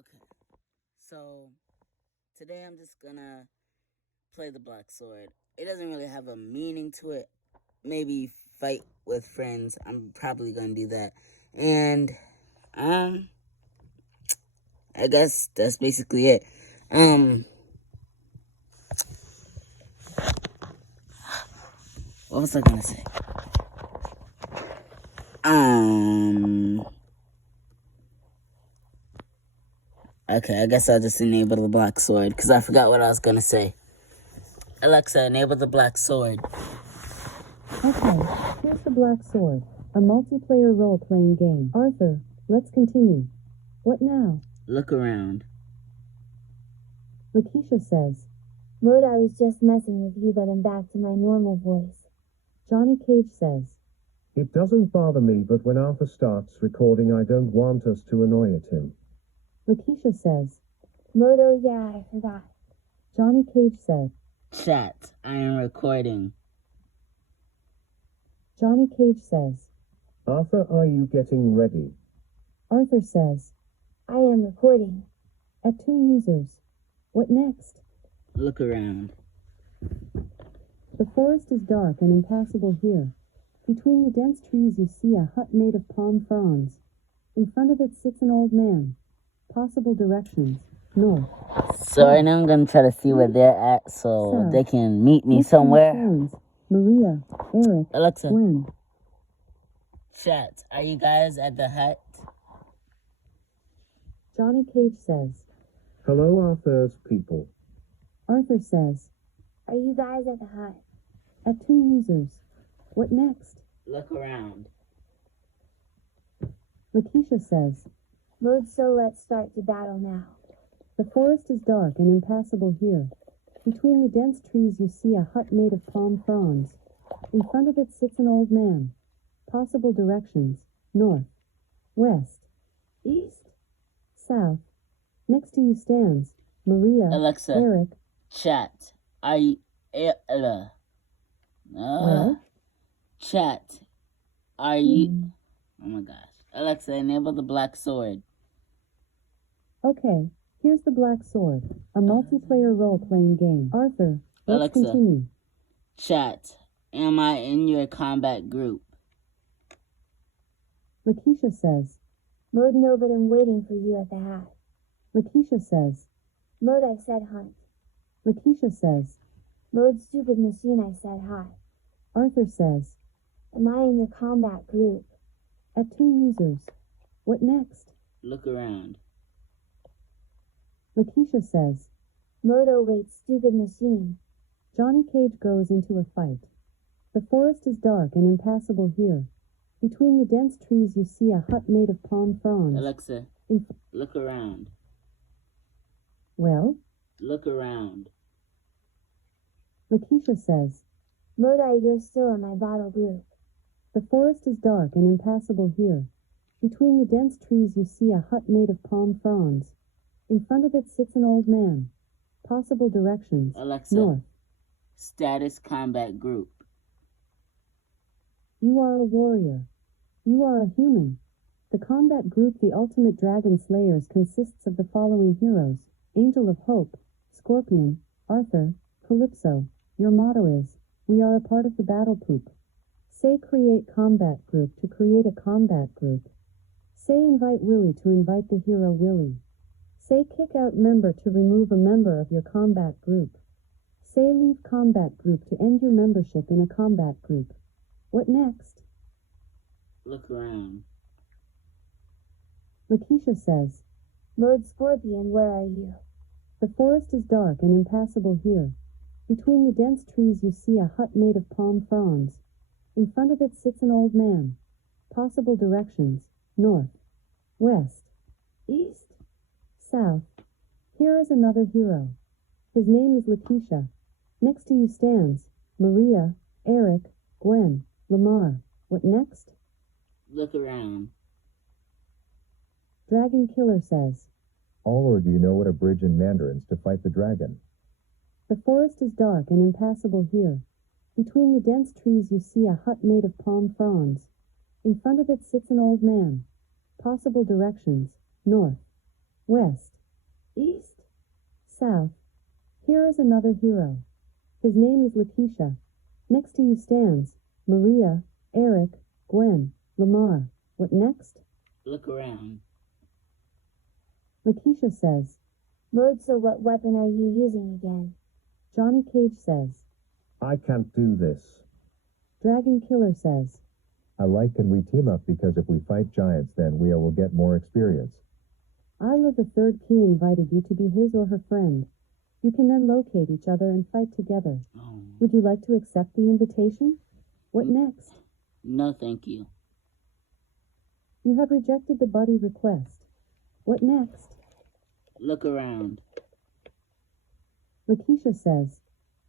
Okay, so today I'm just gonna play the Black Sword. It doesn't really have a meaning to it. Maybe fight with friends. I'm probably gonna do that. And, um, I guess that's basically it. Um, what was I gonna say? Um, okay, I guess I'll just enable the Black Sword because I forgot what I was gonna say. Alexa, enable the Black Sword. Okay, here's the Black Sword, a multiplayer role-playing game. Arthur, let's continue. What now? Look around. Lakeisha says. Mode, I was just messing with you, but I'm back to my normal voice. Johnny Cage says. It doesn't bother me, but when Arthur starts recording, I don't want us to annoy at him. Lakeisha says. Mode, oh yeah, I forgot. Johnny Cage said. Chat, I am recording. Johnny Cage says. Arthur, are you getting ready? Arthur says. I am recording. At 2 users. What next? Look around. The forest is dark and impassable here. Between the dense trees you see a hut made of palm fronds. In front of it sits an old man. Possible directions. North. So right now I'm gonna try to see where they're at so they can meet me somewhere. Friends, Maria, Eric, Alexa, Gwen. chat, are you guys at the hut? Johnny Cage says. Hello, Arthur's people. Arthur says. Are you guys at the hut? At 2 users. What next? Look around. Lakeisha says. Mode, so let's start the battle now. The forest is dark and impassable here. Between the dense trees you see a hut made of palm fronds. In front of it sits an old man. Possible directions. North. West. East. South. Next to you stands Maria, Alexa, Eric. chat, are you... Well? Chat, are you... Oh my gosh. Alexa, enable the Black Sword. Okay, here's the Black Sword, a multiplayer role-playing game. Arthur, let's Alexa. continue. Chat, am I in your combat group? Lakeisha says. Mode, no, but I'm waiting for you at the hat. Lakeisha says. Mode, I said hunt. Lakeisha says. Mode, stupid machine, I said hi. Arthur says. Am I in your combat group? At 2 users. What next? Look around. Lakeisha says. Mode, oh wait, stupid machine. Johnny Cage goes into a fight. The forest is dark and impassable here. Between the dense trees you see a hut made of palm fronds. Alexa, look around. Well? Look around. Lakeisha says. Mode, you're still in my battle group. The forest is dark and impassable here. Between the dense trees you see a hut made of palm fronds. In front of it sits an old man. Possible directions. Alexa, North. status combat group. You are a warrior. You are a human. The combat group The Ultimate Dragon Slayers consists of the following heroes. Angel of Hope, Scorpion, Arthur, Calypso. Your motto is, we are a part of the battle poop. Say create combat group to create a combat group. Say invite Willie to invite the hero Willie. Say kick out member to remove a member of your combat group. Say leave combat group to end your membership in a combat group. What next? Look around. Lakeisha says. Mode, Scorpion, where are you? The forest is dark and impassable here. Between the dense trees you see a hut made of palm fronds. In front of it sits an old man. Possible directions. North. West. East. South. Here is another hero. His name is Lakeisha. Next to you stands Maria, Eric, Gwen, Lamar. What next? Look around. Dragon Killer says. Or do you know what a bridge in Mandarin's to fight the dragon? The forest is dark and impassable here. Between the dense trees you see a hut made of palm fronds. In front of it sits an old man. Possible directions. North. west, east, south. Here is another hero. His name is Lakeisha. Next to you stands Maria, Eric, Gwen, Lamar. What next? Look around. Lakeisha says. Mode, so what weapon are you using again? Johnny Cage says. I can't do this. Dragon Killer says. I like can we team up because if we fight giants then we will get more experience. Isla the Third Key invited you to be his or her friend. You can then locate each other and fight together. Oh. Would you like to accept the invitation? What next? No, thank you. You have rejected the buddy request. What next? Look around. Lakeisha says.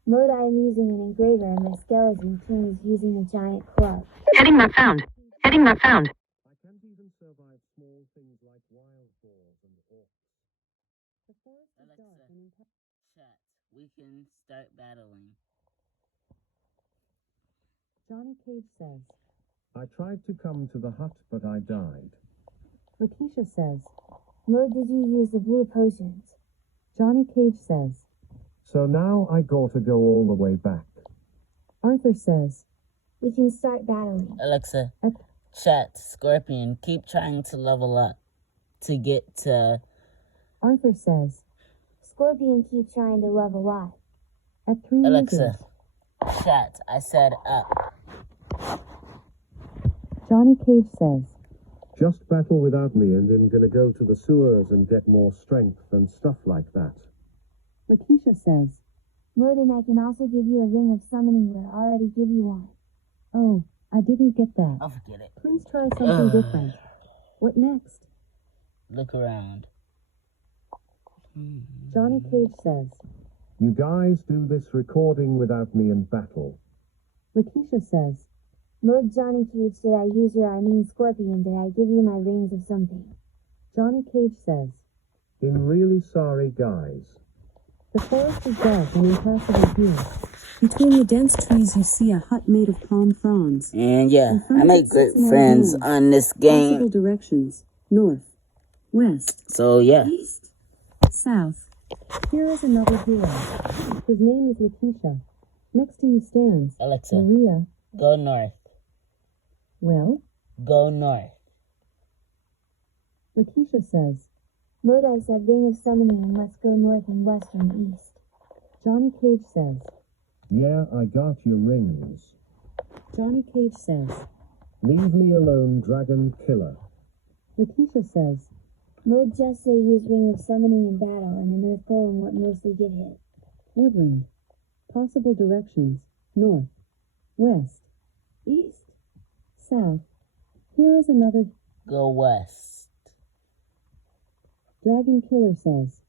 Mode, I am using an engraver and my skeleton king is using a giant club. Heading not found. Heading not found. I can't even survive small things like wild boars and orcs. The forest is dark Alexa. and Chat. We can start battling. Johnny Cage says. I tried to come to the hut, but I died. Lakeisha says. Mode, did you use the blue potions? Johnny Cage says. So now I gotta go all the way back. Arthur says. We can start battling. Alexa. Ep- Chat. Scorpion. Keep trying to level up to get to... Arthur says. Scorpion, keep trying to level up. At 3 Alexa. meters. Chat. I said up. Johnny Cage says. Just battle without me and then gonna go to the sewers and get more strength and stuff like that. Lakeisha says. Mode, and I can also give you a ring of summoning where I already give you one. Oh, I didn't get that. I'll forget it. Please try something different. What next? Look around. Johnny Cage says. You guys do this recording without me in battle. Lakeisha says. Mode, Johnny Cage, did I use your Scorpion? Did I give you my rings of something? Johnny Cage says. I'm really sorry, guys. The forest is dark and impassable here. Between the dense trees you see a hut made of palm fronds. And yeah, In front I of make it good sits more friends homes. on this Possible game. directions. North. West. So yeah. East. South. Here is another hero. His name is Lakeisha. Next to you stands Alexa, Maria. go north. Well, Go north. Lakeisha says. Mode, I said ring of summoning and let's go north and west from east. Johnny Cage says. Yeah, I got your rings. Johnny Cage says. Leave me alone, Dragon Killer. Lakeisha says. Mode, just say use ring of summoning in battle and an earth golem won't mostly get hit. Woodland. Possible directions. North. West. East. South. Here is another. Go west. Dragon Killer says.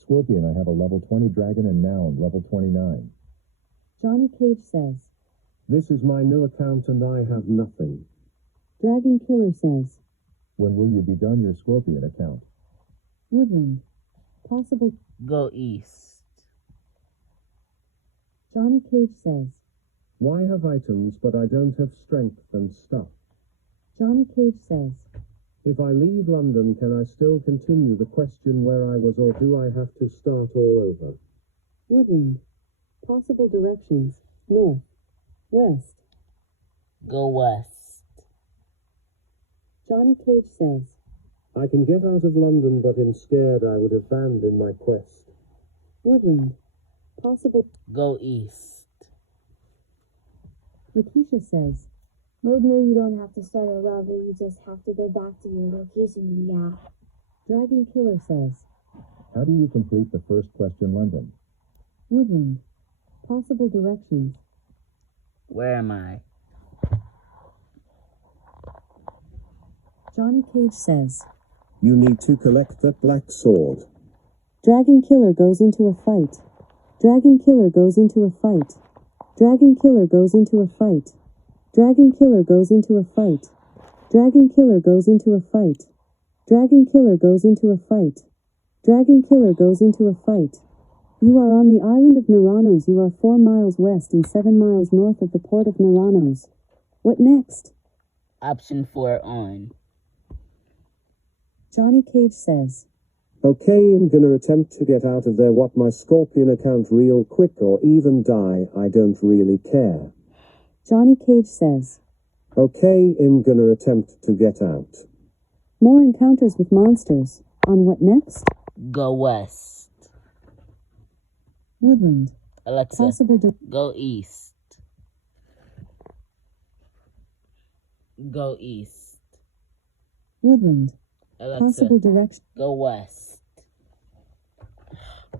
Scorpion, I have a level 20 dragon and now level 29. Johnny Cage says. This is my new account and I have nothing. Dragon Killer says. When will you be done your Scorpion account? Woodland. Possible. Go east. Johnny Cage says. Why have items but I don't have strength and stuff? Johnny Cage says. If I leave London, can I still continue the question where I was or do I have to start all over? Woodland. Possible directions. North. West. Go west. Johnny Cage says. I can get out of London, but I'm scared I would have abandoned my quest. Woodland. Possible. Go east. Lakeisha says. Mode, no, you don't have to start all over, you just have to go back to your location you got. Dragon Killer says. How do you complete the first question, London? Woodland. Possible directions. Where am I? Johnny Cage says. You need to collect that black sword. Dragon Killer goes into a fight. Dragon Killer goes into a fight. Dragon Killer goes into a fight. Dragon Killer goes into a fight. Dragon Killer goes into a fight. Dragon Killer goes into a fight. Dragon Killer goes into a fight. You are on the island of Naranos. You are 4 miles west and 7 miles north of the port of Naranos. What next? Option 4 on. Johnny Cage says. Okay, I'm gonna attempt to get out of there. What my Scorpion account real quick or even die, I don't really care. Johnny Cage says. Okay, I'm gonna attempt to get out. More encounters with monsters. On what next? Go west. Woodland. Alexa, Possible go east. Go east. Woodland. Alexa, Possible direction. go west.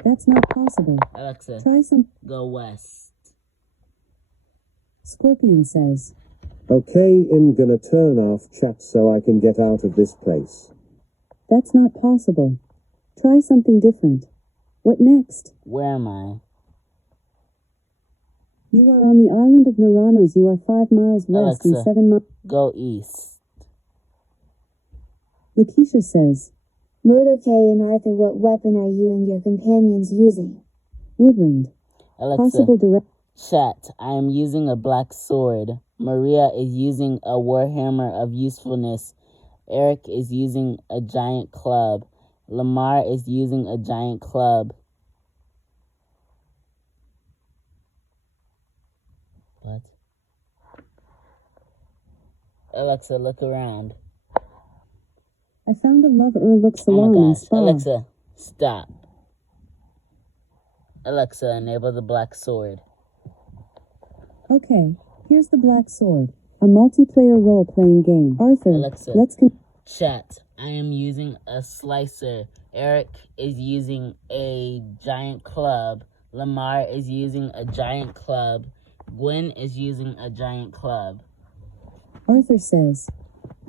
That's not possible. Alexa, Try some. go west. Scorpion says. Okay, I'm gonna turn off chat so I can get out of this place. That's not possible. Try something different. What next? Where am I? You are on the island of Nuranos. You are 5 miles west and Alexa. 7 miles. Go east. Lakeisha says. Modoke and Arthur, what weapon are you and your companions using? Woodland. Alexa, Possible direct. chat, I am using a black sword. Maria is using a warhammer of usefulness. Eric is using a giant club. Lamar is using a giant club. What? Alexa, look around. I found a Love Looks Oh salon my and gosh. spa. Alexa, stop. Alexa, enable the black sword. Okay, here's the Black Sword, a multiplayer role-playing game. Arthur, Alexa. let's Chat, I am using a slicer. Eric is using a giant club. Lamar is using a giant club. Gwen is using a giant club. Arthur says.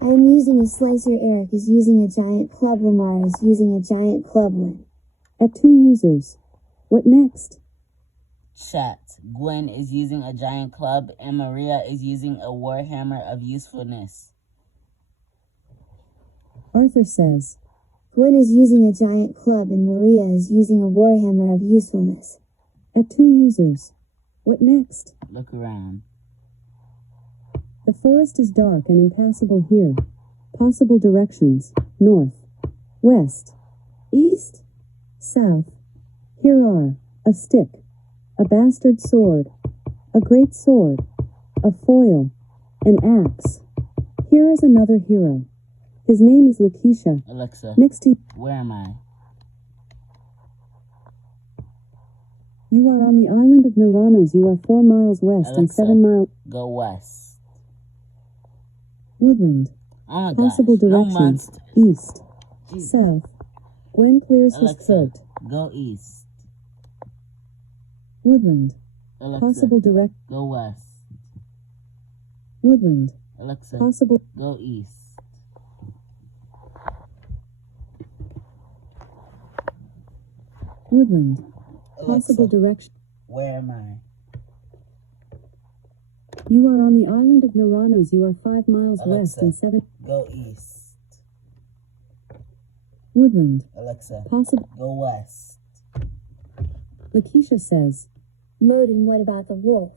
I am using a slicer. Eric is using a giant club. Lamar is using a giant club one. At 2 users. What next? Chat, Gwen is using a giant club and Maria is using a warhammer of usefulness. Arthur says. Gwen is using a giant club and Maria is using a warhammer of usefulness. At 2 users. What next? Look around. The forest is dark and impassable here. Possible directions. North. West. East. South. Here are a stick, a bastard sword, a great sword, a foil, an axe. Here is another hero. His name is Lakeisha. Alexa, Next to where am I? you are on the island of Nuranos. You are 4 miles west and Alexa. 7 miles Go west. woodland. Oh my gosh, Possible no directions. monster. East. Jeez. South. Gwen clears his Alexa, throat. go east. Woodland. Alexa, Possible direct. go west. Woodland. Alexa, Possible. go east. Woodland. Alexa, Possible direction. where am I? You are on the island of Nuranos. You are 5 miles west Alexa. and 7. Go east. Woodland. Alexa, Possible. go west. Lakeisha says. Modin, what about the wolf?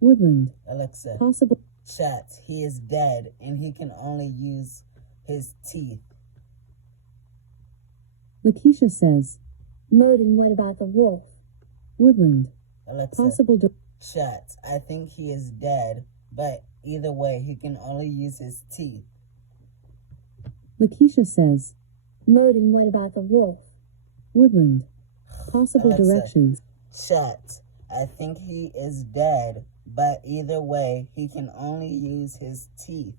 Woodland. Alexa, Possible. chat, he is dead and he can only use his teeth. Lakeisha says. Modin, what about the wolf? Woodland. Alexa, Possible. chat, I think he is dead, but either way, he can only use his teeth. Lakeisha says. Modin, what about the wolf? Woodland. Possible Alexa. directions. Chat, I think he is dead, but either way, he can only use his teeth.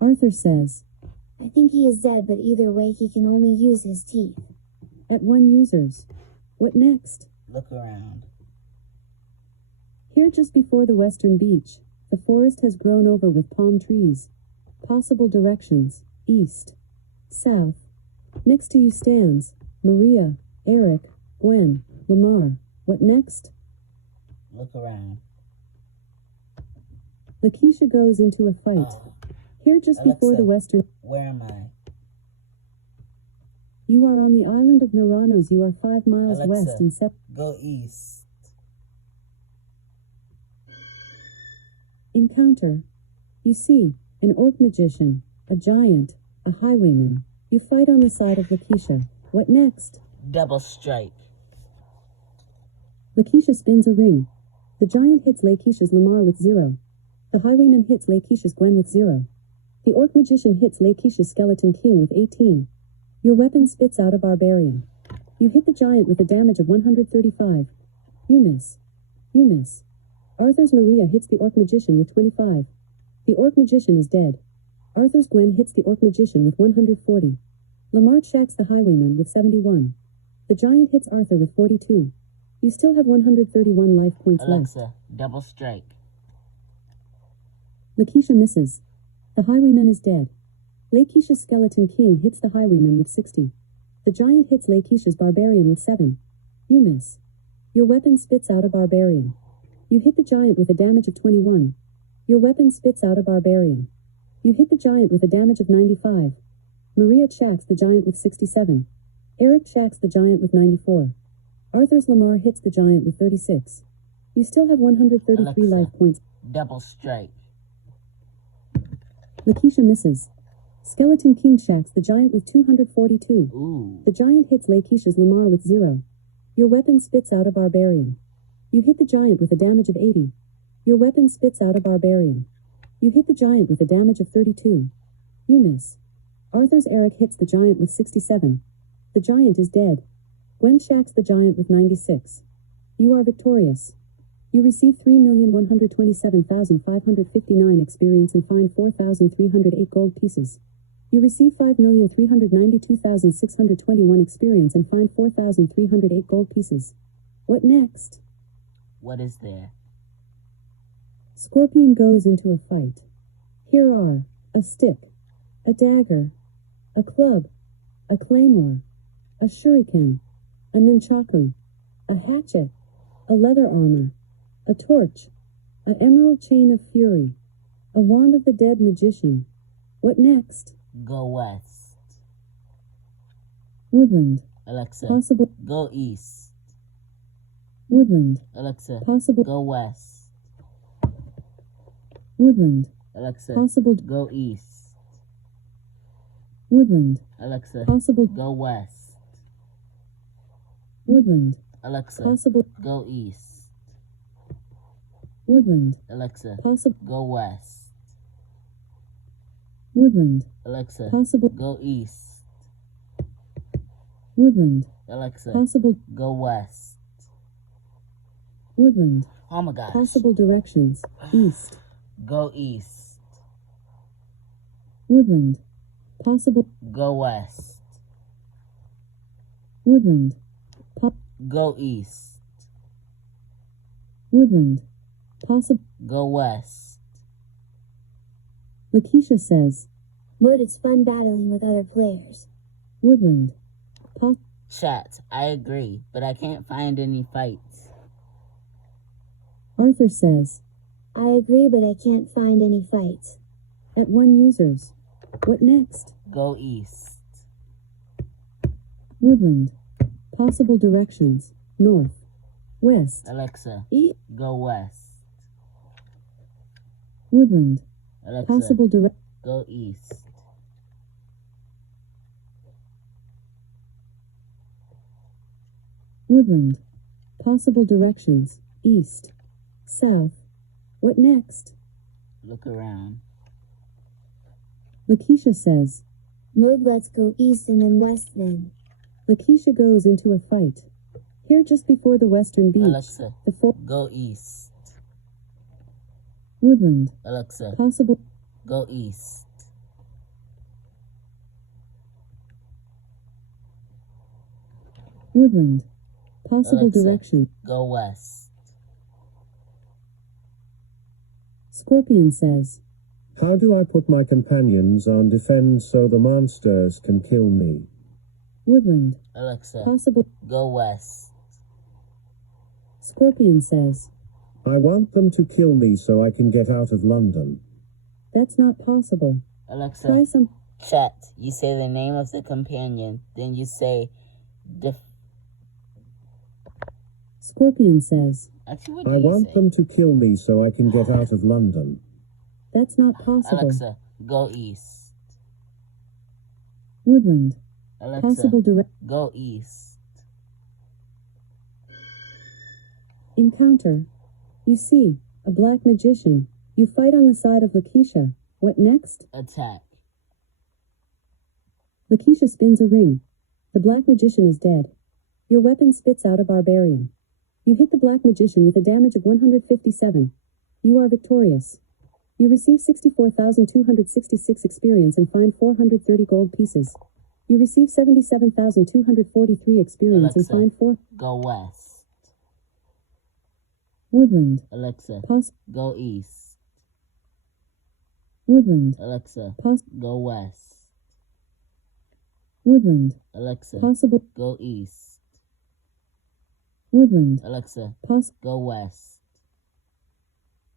Arthur says. I think he is dead, but either way, he can only use his teeth. At 1 users. What next? Look around. Here just before the western beach, the forest has grown over with palm trees. Possible directions. East. South. Next to you stands Maria, Eric, Gwen, Lamar. What next? Look around. Lakeisha goes into a fight. Oh, Here just before the Alexa. western... where am I? You are on the island of Nuranos. You are 5 miles Alexa. west and 7... Go east. Encounter. You see, an orc magician, a giant, a highwayman, You fight on the side of Lakeisha. What next? Double strike. Lakeisha spins a ring. The giant hits Lakeisha's Lamar with 0. The highwayman hits Lakeisha's Gwen with 0. The orc magician hits Lakeisha's Skeleton King with 18. Your weapon spits out a barbarian. You hit the giant with a damage of 135. You miss. You miss. Arthur's Maria hits the orc magician with 25. The orc magician is dead. Arthur's Gwen hits the orc magician with 140. Lamar shacks the highwayman with 71. The giant hits Arthur with 42. You still have 131 life points left. Alexa, double strike. Lakeisha misses. The highwayman is dead. Lakeisha's Skeleton King hits the highwayman with 60. The giant hits Lakeisha's barbarian with 7. You miss. Your weapon spits out a barbarian. You hit the giant with a damage of 21. Your weapon spits out a barbarian. You hit the giant with a damage of 95. Maria shacks the giant with 67. Eric shacks the giant with 94. Arthur's Lamar hits the giant with 36. You still have 133 Alexa, life points. double strike. Lakeisha misses. Skeleton King shacks the giant with 242. Ooh. The giant hits Lakeisha's Lamar with 0. Your weapon spits out a barbarian. You hit the giant with a damage of 80. Your weapon spits out a barbarian. You hit the giant with a damage of 32. You miss. Arthur's Eric hits the giant with 67. The giant is dead. Gwen shacks the giant with 96. You are victorious. You receive 3,127,559 experience and find 4,308 gold pieces. You receive 5,392,621 experience and find 4,308 gold pieces. What next? What is there? Scorpion goes into a fight. Here are a stick, a dagger, a club, a claymore, a shuriken, a nunchaku, a hatchet, a leather armor, a torch, an emerald chain of fury, a wand of the dead magician. What next? Go west. Woodland. Alexa, Possible. go east. Woodland. Alexa, Possible. go west. Woodland. Alexa, Possible. go east. Woodland. Alexa, Possible. go west. Woodland. Alexa, Possible. go east. Woodland. Alexa, Possible. go west. Woodland. Alexa, Possible. go east. Woodland. Alexa, Possible. go west. Woodland. Oh my gosh. Possible directions. East. Go east. Woodland. Possible. Go west. Woodland. Go east. Woodland. Possible. Go west. Lakeisha says. But it's fun battling with other players. Woodland. Chat, I agree, but I can't find any fights. Arthur says. I agree, but I can't find any fights. At 1 users. What next? Go east. Woodland. Possible directions. North. West. Alexa, East. go west. Woodland. Alexa, Possible go east. Woodland. Possible directions. East. South. What next? Look around. Lakeisha says. Move, let's go east and then west then. Lakeisha goes into a fight. Here just before the western beach. Alexa, The go east. Woodland. Alexa, Possible. go east. Woodland. Possible Alexa. direction. Go west. Scorpion says. How do I put my companions on defend so the monsters can kill me? Woodland. Alexa, Possible. go west. Scorpion says. I want them to kill me so I can get out of London. That's not possible. Alexa, Try some. chat, you say the name of the companion, then you say Scorpion says. Actually, what do I you want say? them to kill me so I can get out of London. That's not possible. Alexa, go east. Woodland. Alexa, Possible direct. go east. Encounter. You see, a black magician. You fight on the side of Lakeisha. What next? Attack. Lakeisha spins a ring. The black magician is dead. Your weapon spits out a barbarian. You hit the black magician with a damage of 157. You are victorious. You receive 64,266 experience and find 430 gold pieces. You receive 77,243 experience and Alexa, find 4. go west. Woodland. Alexa, Poss. go east. Woodland. Alexa, Poss. go west. Woodland. Alexa, Possible. go east. Woodland. Alexa, Poss. go west.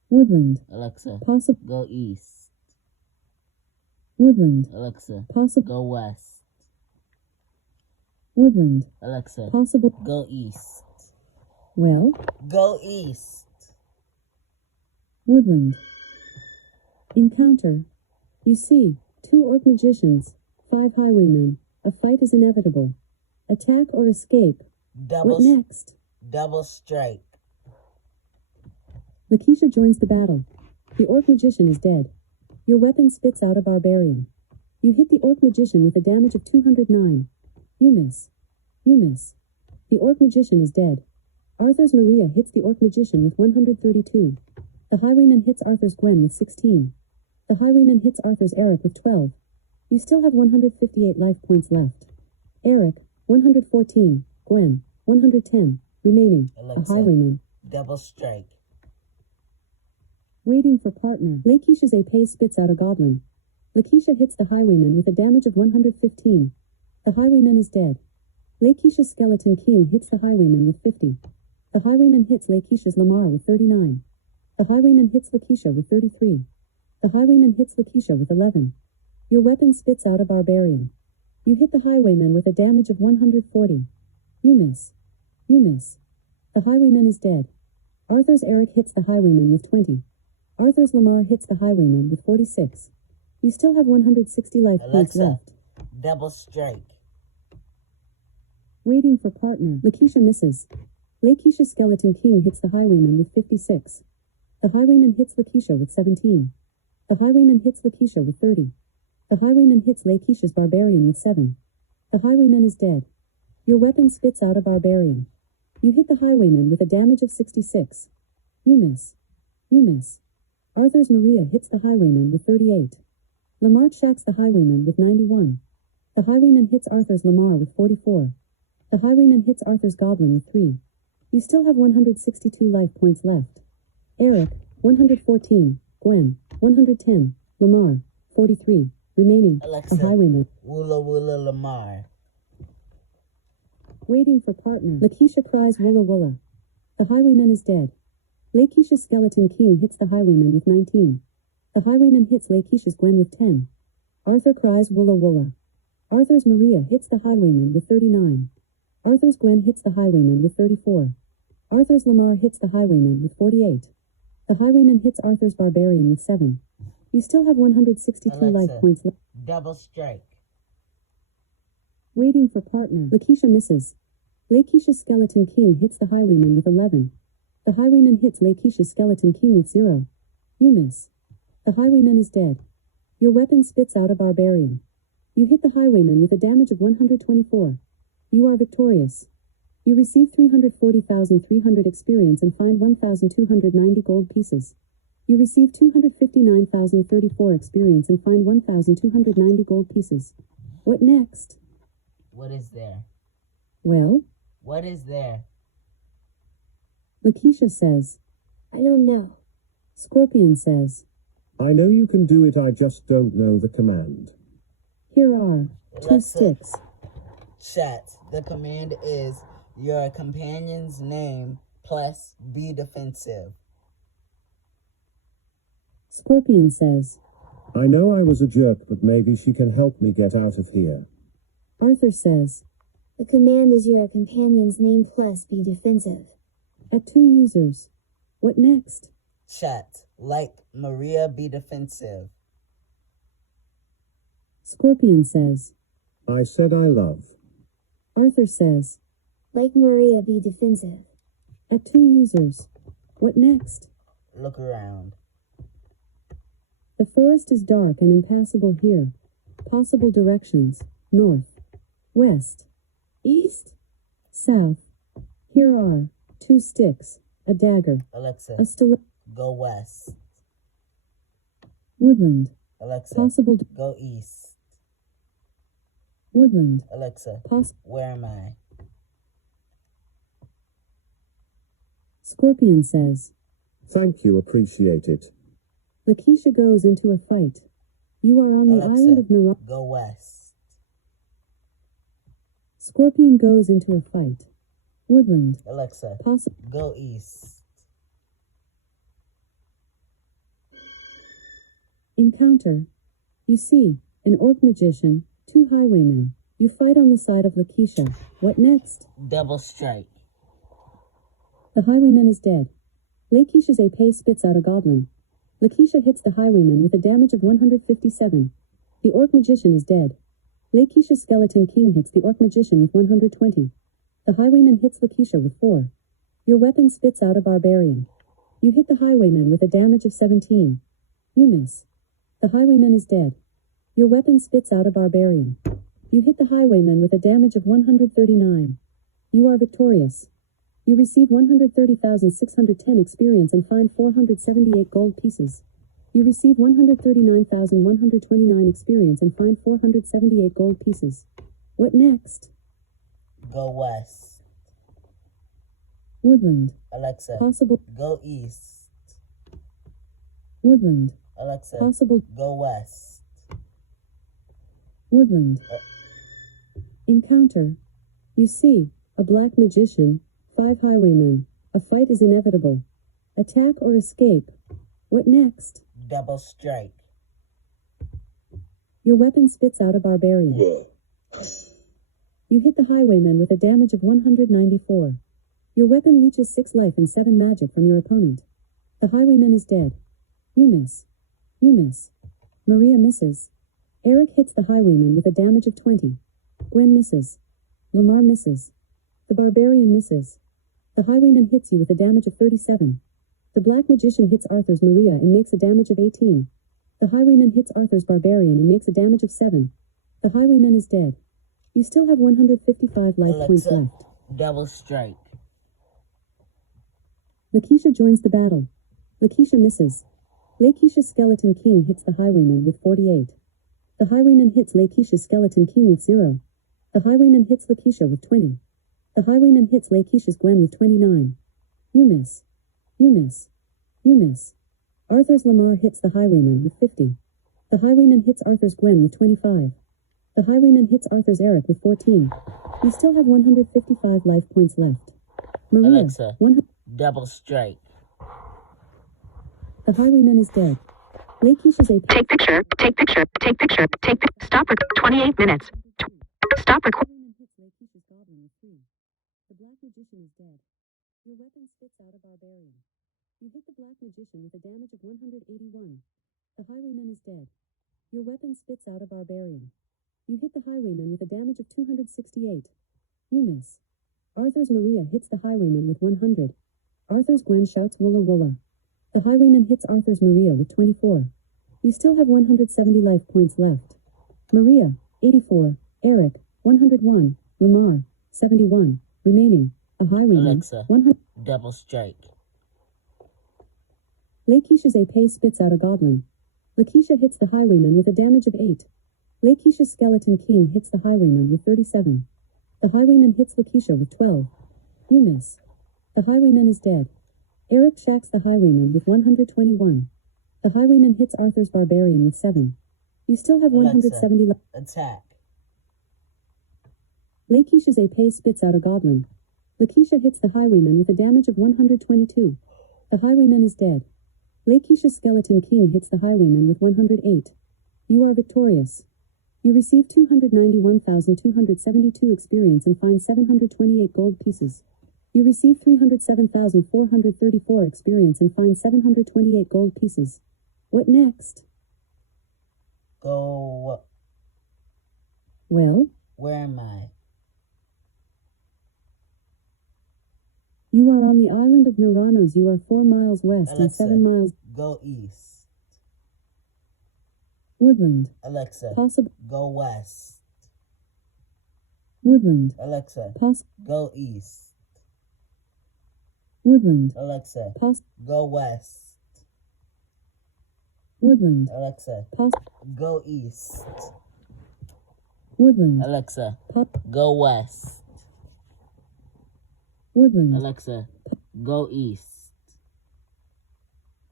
Woodland. Alexa, Possible. go east. Woodland. Alexa, Possible. go west. Woodland. Alexa, Possible. go east. Well. Go east. Woodland. Encounter. You see, 2 orc magicians, 5 highwaymen. A fight is inevitable. Attack or escape. What next? Double strike. Lakeisha joins the battle. The orc magician is dead. Your weapon spits out a barbarian. You hit the orc magician with a damage of 209. You miss. You miss. The orc magician is dead. Arthur's Maria hits the orc magician with 132. The highwayman hits Arthur's Gwen with 16. The highwayman hits Arthur's Eric with 12. You still have 158 life points left. Eric, 114. Gwen, 110. Remaining. Alexa, a highwayman. double strike. Waiting for partner. Lakeisha's AP spits out a goblin. Lakeisha hits the highwayman with a damage of 115. The highwayman is dead. Lakeisha's skeleton king hits the highwayman with 50. The highwayman hits Lakeisha's Lamar with 39. The highwayman hits Lakeisha with 33. The highwayman hits Lakeisha with 11. Your weapon spits out a barbarian. You hit the highwayman with a damage of 140. You miss. You miss. The highwayman is dead. Arthur's Eric hits the highwayman with 20. Arthur's Lamar hits the highwayman with 46. You still have 160 life points Alexa, left. double strike. Waiting for partner. Lakeisha misses. Lakeisha's skeleton king hits the highwayman with 56. The highwayman hits Lakeisha with 17. The highwayman hits Lakeisha with 30. The highwayman hits Lakeisha's barbarian with 7. The highwayman is dead. Your weapon spits out a barbarian. You hit the highwayman with a damage of 66. You miss. You miss. Arthur's Maria hits the highwayman with 38. Lamar shacks the highwayman with 91. The highwayman hits Arthur's Lamar with 44. The highwayman hits Arthur's goblin with 3. You still have 162 life points left. Eric, 114. Gwen, 110. Lamar, 43. Remaining. Alexa, a highwayman. Woola Woola Lamar. Waiting for partner. Lakeisha cries Woola Woola. The highwayman is dead. Lakeisha's skeleton king hits the highwayman with 19. The highwayman hits Lakeisha's Gwen with 10. Arthur cries Woola Woola. Arthur's Maria hits the highwayman with 39. Arthur's Gwen hits the highwayman with 34. Arthur's Lamar hits the highwayman with 48. The highwayman hits Arthur's barbarian with 7. You still have 162 Alexa, life points left. double strike. Waiting for partner. Lakeisha misses. Lakeisha's skeleton king hits the highwayman with 11. The highwayman hits Lakeisha's skeleton king with 0. You miss. The highwayman is dead. Your weapon spits out a barbarian. You hit the highwayman with a damage of 124. You are victorious. You receive 340,300 experience and find 1,290 gold pieces. You receive 259,034 experience and find 1,290 gold pieces. What next? What is there? Well, What is there? Lakeisha says. I don't know. Scorpion says. I know you can do it, I just don't know the command. Here are 2 Alexa, sticks. chat. The command is your companion's name plus be defensive. Scorpion says. I know I was a jerk, but maybe she can help me get out of here. Arthur says. The command is your companion's name plus be defensive. At 2 users. What next? Chat. Like Maria be defensive. Scorpion says. I said I love. Arthur says. Like Maria, be defensive. At 2 users. What next? Look around. The forest is dark and impassable here. Possible directions: north, west, east, south. Here are 2 sticks, a dagger, Alexa, a go west. woodland. Alexa, Possible go east. woodland. Alexa, Poss- where am I? Scorpion says. Thank you, appreciate it. Lakeisha goes into a fight. You are on the Alexa, island of Nara. go west. Scorpion goes into a fight. Woodland. Alexa, go east. Encounter. You see, an orc magician, 2 highwaymen. You fight on the side of Lakeisha. What next? Double strike. The highwayman is dead. Lakeisha's AP spits out a goblin. Lakeisha hits the highwayman with a damage of 157. The orc magician is dead. Lakeisha's skeleton king hits the orc magician with 120. The highwayman hits Lakeisha with 4. Your weapon spits out a barbarian. You hit the highwayman with a damage of 17. You miss. The highwayman is dead. Your weapon spits out a barbarian. You hit the highwayman with a damage of 139. You are victorious. You receive 130,610 experience and find 478 gold pieces. You receive 139,129 experience and find 478 gold pieces. What next? Go west. Woodland. Alexa, Possible. go east. Woodland. Alexa, Possible. go west. Woodland. Encounter. You see, a black magician, 5 highwaymen. A fight is inevitable. Attack or escape. What next? Double strike. Your weapon spits out a barbarian. You hit the highwayman with a damage of 194. Your weapon leeches 6 life and 7 magic from your opponent. The highwayman is dead. You miss. You miss. Maria misses. Eric hits the highwayman with a damage of 20. Gwen misses. Lamar misses. The barbarian misses. The highwayman hits you with a damage of 37. The black magician hits Arthur's Maria and makes a damage of 18. The highwayman hits Arthur's barbarian and makes a damage of 7. The highwayman is dead. You still have 155 life points Alexa, left. double strike. Lakeisha joins the battle. Lakeisha misses. Lakeisha's skeleton king hits the highwayman with 48. The highwayman hits Lakeisha's skeleton king with 0. The highwayman hits Lakeisha with 20. The highwayman hits Lakeisha's Gwen with 29. You miss. You miss. You miss. Arthur's Lamar hits the highwayman with 50. The highwayman hits Arthur's Gwen with 25. The highwayman hits Arthur's Eric with 14. You still have 155 life points left. Maria, Alexa, double strike. The highwayman is dead. Lakeisha's AP. Take picture, take picture, take picture, take picture. Stop 28 minutes. Stop recording. Highwayman hits Lakeisha's goblin with 3. The black magician is dead. Your weapon spits out a barbarian. You hit the black magician with a damage of 181. The highwayman is dead. Your weapon spits out a barbarian. You hit the highwayman with a damage of 268. You miss. Arthur's Maria hits the highwayman with 100. Arthur's Gwen shouts Woola Woola. The highwayman hits Arthur's Maria with 24. You still have 170 life points left. Maria, 84. Eric, 101. Lamar, 71. Remaining. A highwayman, Alexa, 100. double strike. Lakeisha's AP spits out a goblin. Lakeisha hits the highwayman with a damage of 8. Lakeisha's skeleton king hits the highwayman with 37. The highwayman hits Lakeisha with 12. You miss. The highwayman is dead. Eric shacks the highwayman with 121. The highwayman hits Arthur's barbarian with 7. You still have 170 left. Attack. Lakeisha's AP spits out a goblin. Lakeisha hits the highwayman with a damage of 122. The highwayman is dead. Lakeisha's skeleton king hits the highwayman with 108. You are victorious. You receive 291,272 experience and find 728 gold pieces. You receive 307,434 experience and find 728 gold pieces. What next? Go Well, Where am I? you are on the island of Nuranos. You are 4 miles west and Alexa, 7 miles go east. woodland. Alexa, Possible go west. woodland. Alexa, Poss go east. woodland. Alexa, Poss go west. woodland. Alexa, Poss go east. woodland. Alexa, Pop go west. woodland. Alexa, go east.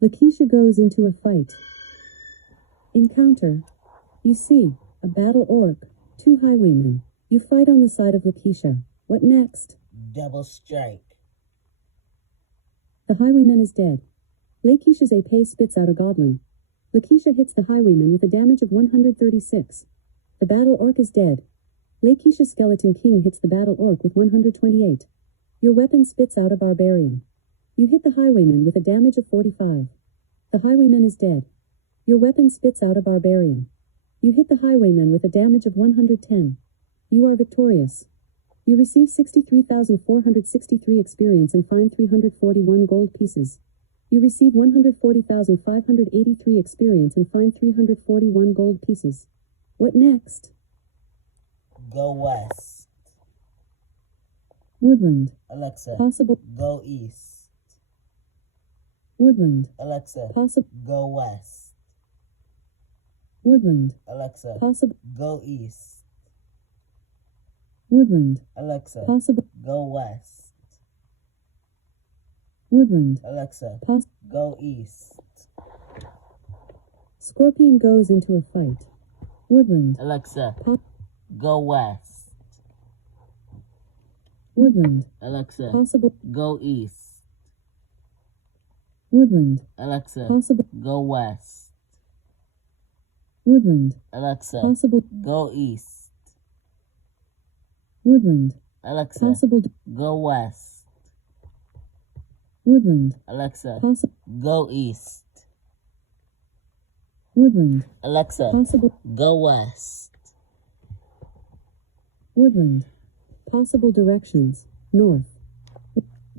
Lakeisha goes into a fight. Encounter. You see, a battle orc, 2 highwaymen. You fight on the side of Lakeisha. What next? Double strike. The highwayman is dead. Lakeisha's AP spits out a goblin. Lakeisha hits the highwayman with a damage of 136. The battle orc is dead. Lakeisha's skeleton king hits the battle orc with 128. Your weapon spits out a barbarian. You hit the highwayman with a damage of 45. The highwayman is dead. Your weapon spits out a barbarian. You hit the highwayman with a damage of 110. You are victorious. You receive 63,463 experience and find 341 gold pieces. You receive 140,583 experience and find 341 gold pieces. What next? Go west. Woodland. Alexa, Possible. go east. Woodland. Alexa, Possible. go west. Woodland. Alexa, Possible. go east. Woodland. Alexa, Possible. go west. Woodland. Alexa, Poss. go east. Scorpion goes into a fight. Woodland. Alexa, Pop. go west. Woodland. Alexa, Possible. go east. Woodland. Alexa, Possible. go west. Woodland. Alexa, Possible. go east. Woodland. Alexa, Possible. go west. Woodland. Alexa, Possible. go east. Woodland. Alexa, Possible. go west. Woodland. Possible directions. North.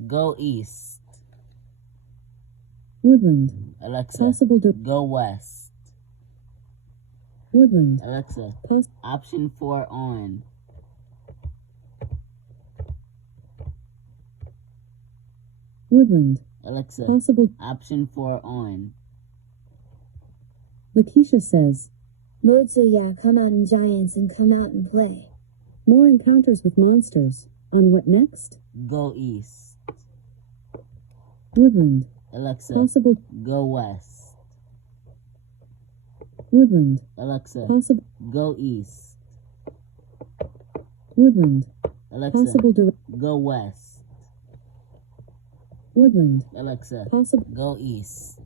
Go east. Woodland. Alexa, Possible. go west. Woodland. Alexa, Poss. option 4 on. Woodland. Alexa, Possible. option 4 on. Lakeisha says. Mozuya, come out in giants and come out and play. More encounters with monsters. On what next? Go east. Woodland. Alexa, Possible. go west. Woodland. Alexa, Possible. go east. Woodland. Alexa, Possible. go west. Woodland. Alexa, Possible. go east.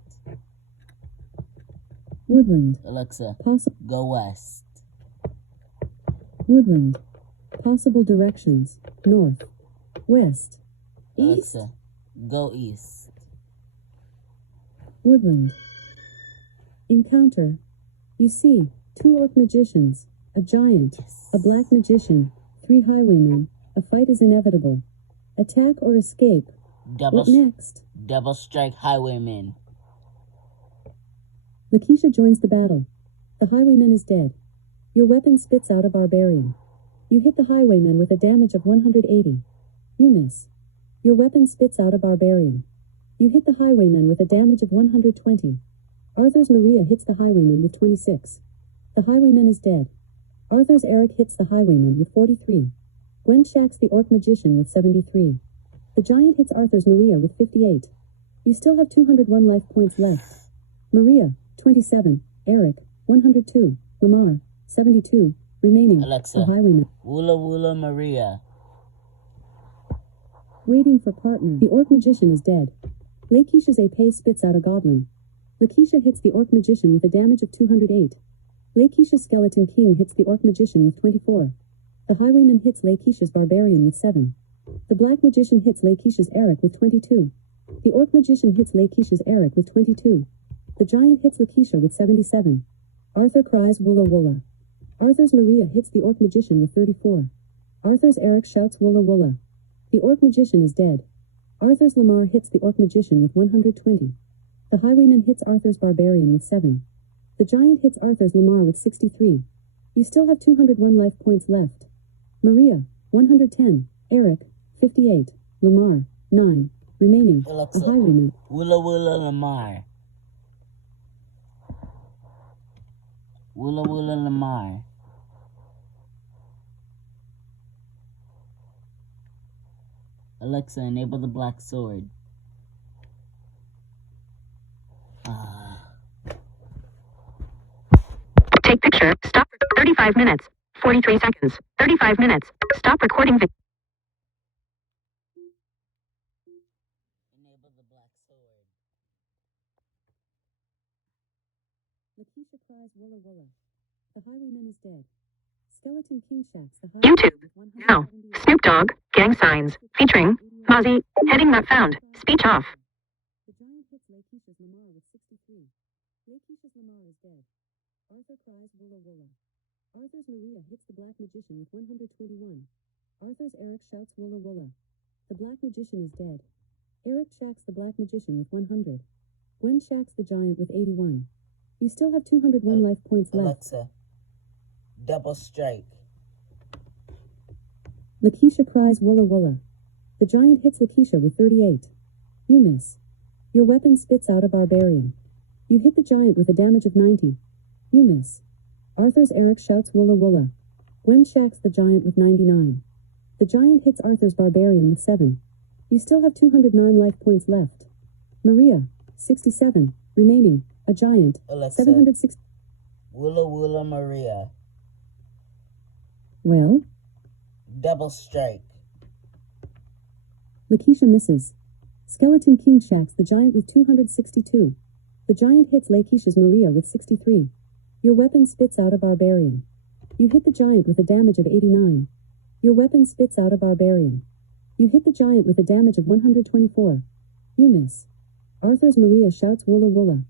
Woodland. Alexa, Possible. go west. Woodland. Possible directions. North. West. East. Alexa, go east. Woodland. Encounter. You see, 2 orc magicians, a giant, a black magician, 3 highwaymen. A fight is inevitable. Attack or escape. What next? Double strike highwaymen. Lakeisha joins the battle. The highwayman is dead. Your weapon spits out a barbarian. You hit the highwayman with a damage of 180. You miss. Your weapon spits out a barbarian. You hit the highwayman with a damage of 120. Arthur's Maria hits the highwayman with 26. The highwayman is dead. Arthur's Eric hits the highwayman with 43. Gwen shacks the orc magician with 73. The giant hits Arthur's Maria with 58. You still have 201 life points left. Maria, 27. Eric, 102. Lamar, 72. Remaining. Alexa, The highwayman. Woola Woola Maria. Waiting for partner. The orc magician is dead. Lakeisha's AP spits out a goblin. Lakeisha hits the orc magician with a damage of 208. Lakeisha's skeleton king hits the orc magician with 24. The highwayman hits Lakeisha's barbarian with 7. The black magician hits Lakeisha's Eric with 22. The orc magician hits Lakeisha's Eric with 22. The giant hits Lakeisha with 77. Arthur cries Woola Woola. Arthur's Maria hits the Orc Magician with 34. Arthur's Eric shouts Woola Woola. The Orc Magician is dead. Arthur's Lamar hits the Orc Magician with 120. The Highwayman hits Arthur's Barbarian with 7. The Giant hits Arthur's Lamar with 63. You still have 201 life points left. Maria, 110. Eric, 58. Lamar, 9. Remaining. Alexa, The Highwayman. Willa Willa Lamar. Willa Willa Lamar. Alexa, enable the black sword. Take picture. Stop. 35 minutes. 43 seconds. 35 minutes. Stop recording video. Enable the black sword. Lakeisha cries Woola Woola. The Highwayman is dead. Skeleton King shacks the Highwayman YouTube. with Now. 178. Snoop Dogg. Gang signs. Featuring Mozzie. Heading not found. Speech off. The Giant hits Lakeisha's Lamar with 63. Lakeisha's Lamar is dead. Arthur cries Woola Woola. Arthur's Maria hits the Black Magician with 121. Arthur's Eric shouts Woola Woola. The Black Magician is dead. Eric shacks the Black Magician with 100. Gwen shacks the Giant with 81. You still have 201 life points left. Alexa, double strike. Lakeisha cries Woola Woola. The Giant hits Lakeisha with 38. You miss. Your weapon spits out a Barbarian. You hit the Giant with a damage of 90. You miss. Arthur's Eric shouts Woola Woola. Gwen shacks the Giant with 99. The Giant hits Arthur's Barbarian with 7. You still have 209 life points left. Maria, 67. Remaining. A Giant. Alexa, 760. Willa Willa Maria. Well? Double strike. Lakeisha misses. Skeleton King shacks the Giant with 262. The Giant hits Lakeisha's Maria with 63. Your weapon spits out a Barbarian. You hit the Giant with a damage of 89. Your weapon spits out a Barbarian. You hit the Giant with a damage of 124. You miss. Arthur's Maria shouts Woola Woola.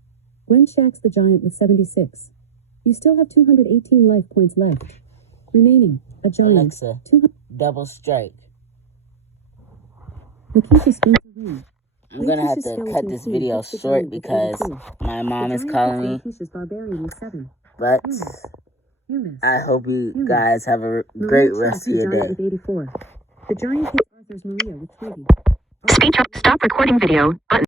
Gwen shacks the Giant with 76. You still have 218 life points left. Remaining. A Giant. Alexa, 200. double strike. Lakeisha spins a ring. I'm gonna have to cut this video short because my mom is calling me. Lakeisha's Barbarian with 7. But You miss. I hope you You guys have a Maria great shacks rest of the your Giant day. with 84. The Giant hits Arthur's Maria with 20. Speech off. Stop recording video. Button.